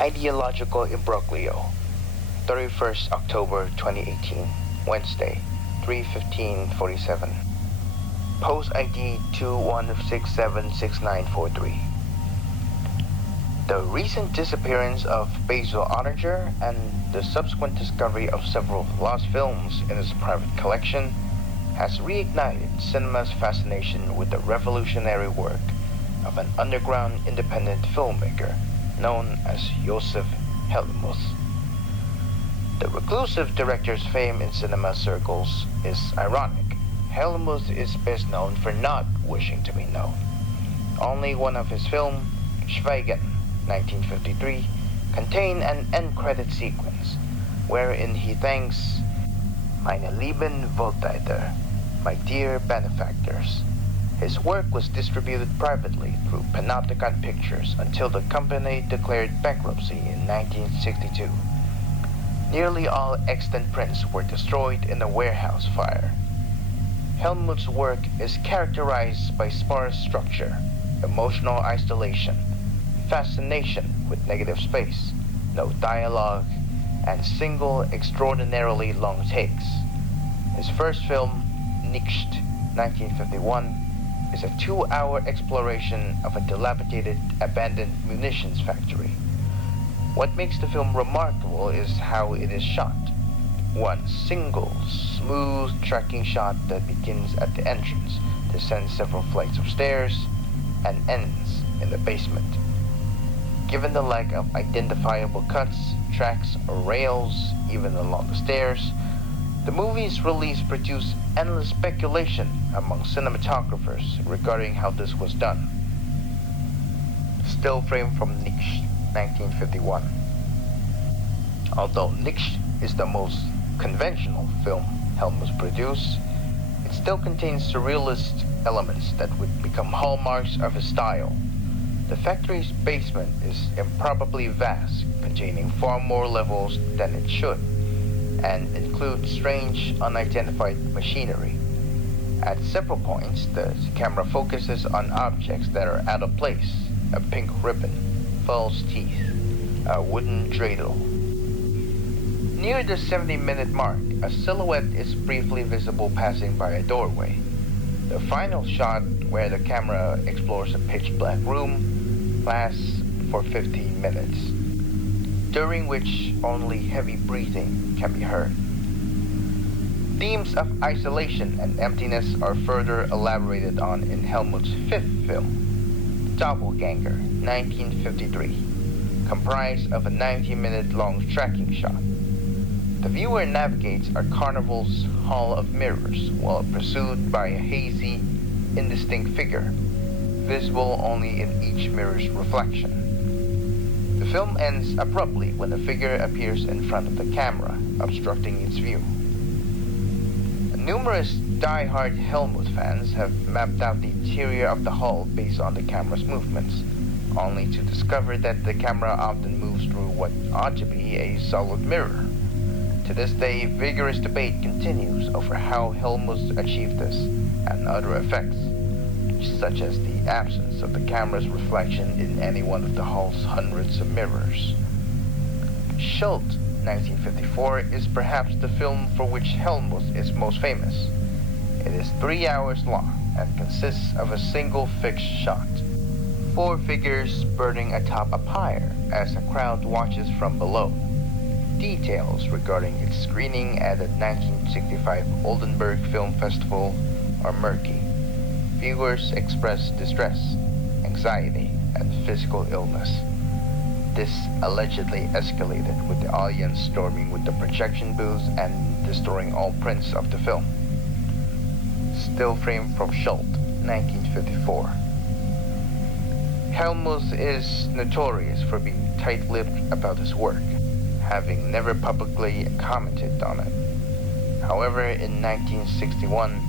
Ideological Imbroglio, 31st October 2018, Wednesday, 3:15:47. Post ID 21676943. The recent disappearance of Basil Oettinger and the subsequent discovery of several lost films in his private collection has reignited cinema's fascination with the revolutionary work of an underground independent filmmaker known as Josef Helmuth. The reclusive director's fame in cinema circles is ironic. Helmuth is best known for not wishing to be known. Only one of his films, Schweigen, 1953, contained an end credit sequence wherein he thanks Meine lieben Wohltäter, my dear benefactors. His work was distributed privately through Panopticon Pictures until the company declared bankruptcy in 1962. Nearly all extant prints were destroyed in a warehouse fire. Helmuth's work is characterized by sparse structure, emotional isolation, fascination with negative space, no dialogue, and single extraordinarily long takes. His first film, Enriched, 1951, is a 2-hour exploration of a dilapidated, abandoned munitions factory. What makes the film remarkable is how it is shot. One single, smooth tracking shot that begins at the entrance, descends several flights of stairs, and ends in the basement. Given the lack of identifiable cuts, tracks, or rails, even along the stairs, the movie's release produced endless speculation among cinematographers regarding how this was done. Still frame from Enriched, 1951. Although Enriched is the most conventional film Helmuth produced, it still contains surrealist elements that would become hallmarks of his style. The factory's basement is improbably vast, containing far more levels than it should, and includes strange, unidentified machinery. At several points, the camera focuses on objects that are out of place: a pink ribbon, false teeth, a wooden dreidel. Near the 70-minute mark, a silhouette is briefly visible passing by a doorway. The final shot, where the camera explores a pitch-black room, lasts for 15 minutes, during which only heavy breathing can be heard. Themes of isolation and emptiness are further elaborated on in Helmuth's fifth film, Doppelganger, 1953, comprised of a 90-minute long tracking shot. The viewer navigates a carnival's hall of mirrors while pursued by a hazy, indistinct figure, visible only in each mirror's reflection. The film ends abruptly when a figure appears in front of the camera, obstructing its view. Numerous die-hard Helmuth fans have mapped out the interior of the hall based on the camera's movements, only to discover that the camera often moves through what ought to be a solid mirror. To this day, vigorous debate continues over how Helmuth achieved this and other effects, such as the absence of the camera's reflection in any one of the hall's hundreds of mirrors. Schultz, 1954, is perhaps the film for which Helmuth is most famous. It is 3 hours long and consists of a single fixed shot. 4 figures burning atop a pyre as a crowd watches from below. Details regarding its screening at the 1965 Oldenburg Film Festival are murky. Viewers express distress, anxiety, and physical illness. This allegedly escalated with the audience storming with the projection booths and destroying all prints of the film. Still frame from Schultz, 1954. Helmuth is notorious for being tight-lipped about his work, having never publicly commented on it. However, in 1961,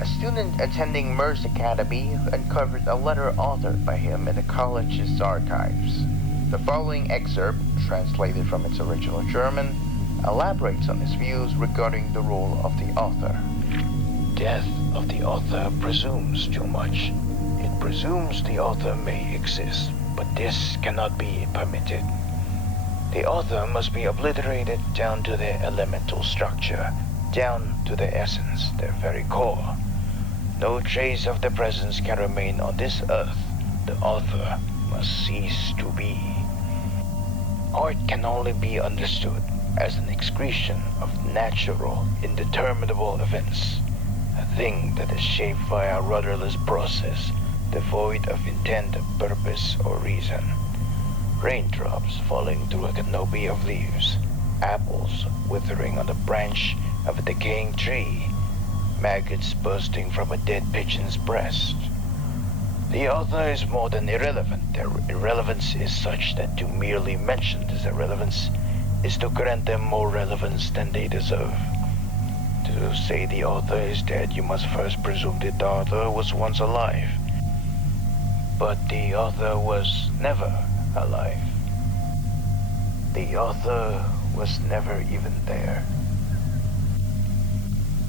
a student attending Merce Academy uncovered a letter authored by him in the college's archives. The following excerpt, translated from its original German, elaborates on his views regarding the role of the author. Death of the author presumes too much. It presumes the author may exist, But this cannot be permitted. The author must be obliterated down to their elemental structure, down to their essence, their very core. No trace of their presence can remain on this earth. The author must cease to be. Art can only be understood as an excretion of natural, indeterminable events, a thing that is shaped by a rudderless process, devoid of intent, purpose, or reason. Raindrops falling through a canopy of leaves, apples withering on the branch of a decaying tree, maggots bursting from a dead pigeon's breast. The author is more than irrelevant. Their irrelevance is such that to merely mention this irrelevance is to grant them more relevance than they deserve. To say the author is dead, you must first presume that the author was once alive. But the author was never alive. The author was never even there.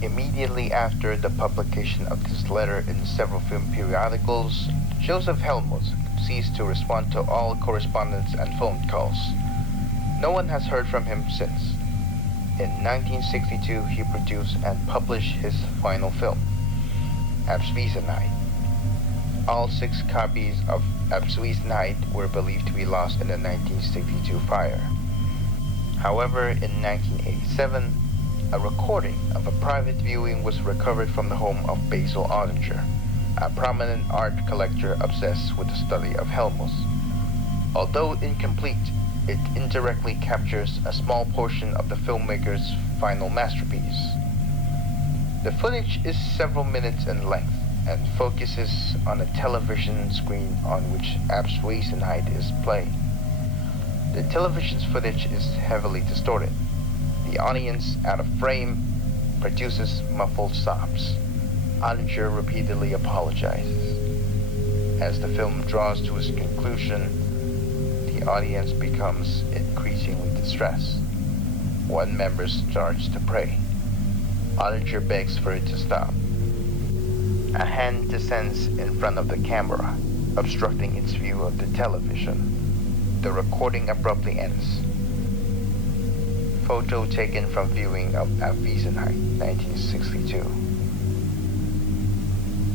Immediately after the publication of this letter in several film periodicals, Joseph Helmuth ceased to respond to all correspondence and phone calls. No one has heard from him since. In 1962, he produced and published his final film, Abwesenheit. All 6 copies of Abwesenheit were believed to be lost in the 1962 fire. However, in 1987, a recording of a private viewing was recovered from the home of Basil Oettinger, a prominent art collector obsessed with the study of Helmuth. Although incomplete, it indirectly captures a small portion of the filmmaker's final masterpiece. The footage is several minutes in length and focuses on a television screen on which Abwesenheit is playing. The television's footage is heavily distorted. The audience, out of frame, produces muffled sobs. Oettinger repeatedly apologizes. As the film draws to its conclusion, the audience becomes increasingly distressed. One member starts to pray. Oettinger begs for it to stop. A hand descends in front of the camera, obstructing its view of the television. The recording abruptly ends. Photo taken from viewing of Abwesenheit, 1962.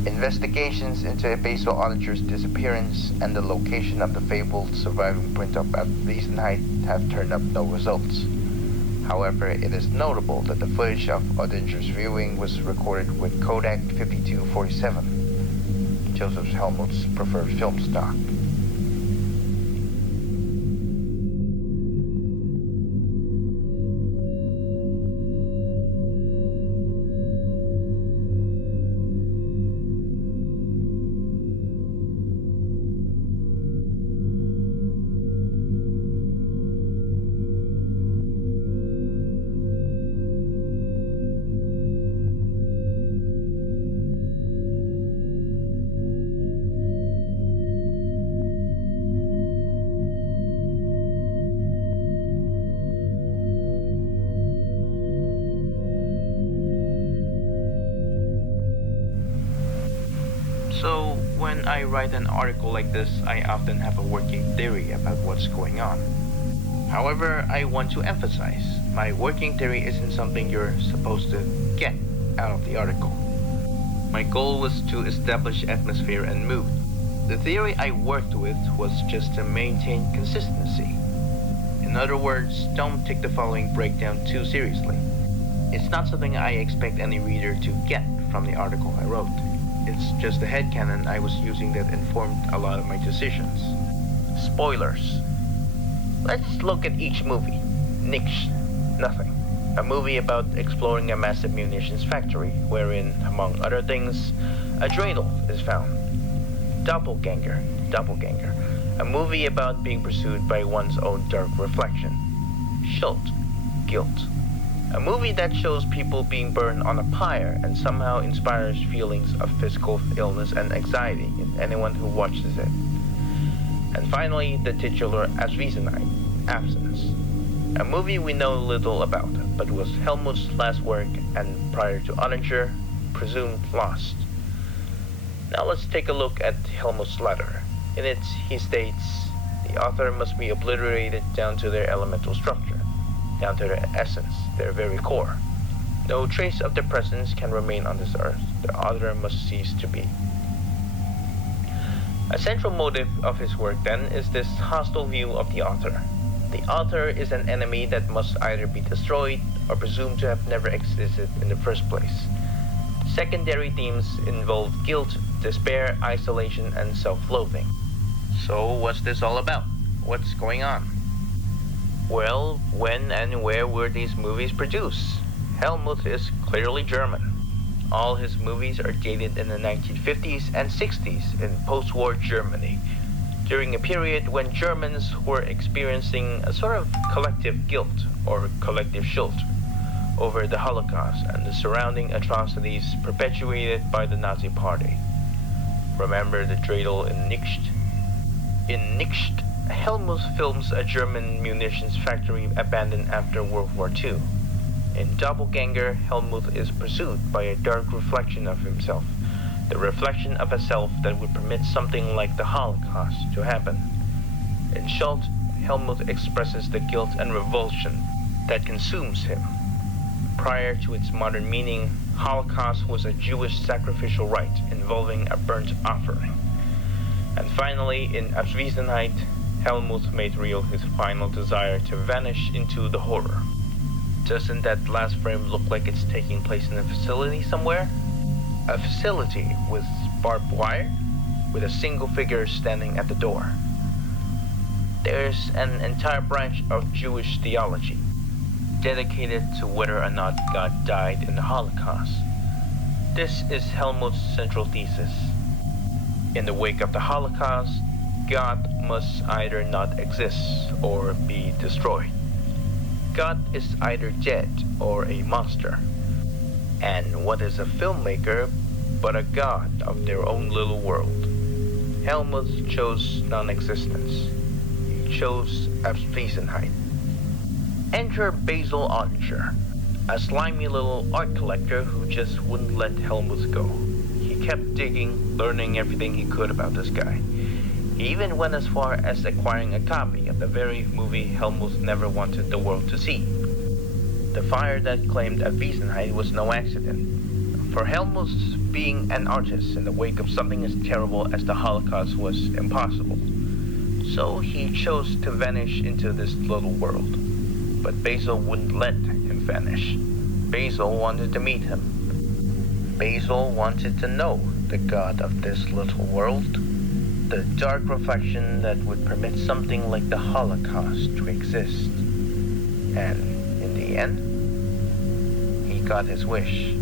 Investigations into Basil Oettinger's disappearance and the location of the fabled surviving print of Abwesenheit have turned up no results. However, it is notable that the footage of Oettinger's viewing was recorded with Kodak 5247, Joseph Helmuth's preferred film stock. So, when I write an article like this, I often have a working theory about what's going on. However, I want to emphasize, my working theory isn't something you're supposed to get out of the article. My goal was to establish atmosphere and mood. The theory I worked with was just to maintain consistency. In other words, don't take the following breakdown too seriously. It's not something I expect any reader to get from the article I wrote. It's just the headcanon I was using that informed a lot of my decisions. Spoilers. Let's look at each movie. Enriched, nothing. A movie about exploring a massive munitions factory, wherein, among other things, a dreidel is found. Doppelganger, a movie about being pursued by one's own dark reflection. Schuld, guilt. A movie that shows people being burned on a pyre and somehow inspires feelings of physical illness and anxiety in anyone who watches it. And finally, the titular Abwesenheit, Absence. A movie we know little about, but was Helmuth's last work and, prior to Oettinger, presumed lost. Now let's take a look at Helmuth's letter. In it, he states, the author must be obliterated down to their elemental structure, down to their essence, their very core. No trace of their presence can remain on this earth. The author must cease to be. A central motive of his work, then, is this hostile view of the author. The author is an enemy that must either be destroyed or presumed to have never existed in the first place. Secondary themes involve guilt, despair, isolation, and self-loathing. So what's this all about? What's going on? Well, when and where were these movies produced? Helmut is clearly German. All his movies are dated in the 1950s and 60s in post-war Germany, during a period when Germans were experiencing a sort of collective guilt or collective schuld over the Holocaust and the surrounding atrocities perpetuated by the Nazi Party. Remember the dreidel enriched? Enriched, Helmut films a German munitions factory abandoned after World War II. In Doppelganger, Helmut is pursued by a dark reflection of himself, the reflection of a self that would permit something like the Holocaust to happen. In Schuld, Helmut expresses the guilt and revulsion that consumes him. Prior to its modern meaning, Holocaust was a Jewish sacrificial rite involving a burnt offering. And finally, in Abwesenheit, Helmut made real his final desire to vanish into the horror. Doesn't that last frame look like it's taking place in a facility somewhere? A facility with barbed wire, with a single figure standing at the door. There's an entire branch of Jewish theology dedicated to whether or not God died in the Holocaust. This is Helmut's central thesis. In the wake of the Holocaust, God must either not exist or be destroyed. God is either dead or a monster. And what is a filmmaker but a god of their own little world? Helmut chose non-existence. He chose Abwesenheit. Enter Basil Oettinger, a slimy little art collector who just wouldn't let Helmut go. He kept digging, learning everything he could about this guy. He even went as far as acquiring a copy of the very movie Helmut never wanted the world to see. The fire that claimed Abwesenheit was no accident. For Helmut, being an artist in the wake of something as terrible as the Holocaust was impossible. So he chose to vanish into this little world. But Basil wouldn't let him vanish. Basil wanted to meet him. Basil wanted to know the God of this little world, the dark reflection that would permit something like the Holocaust to exist. And in the end, he got his wish.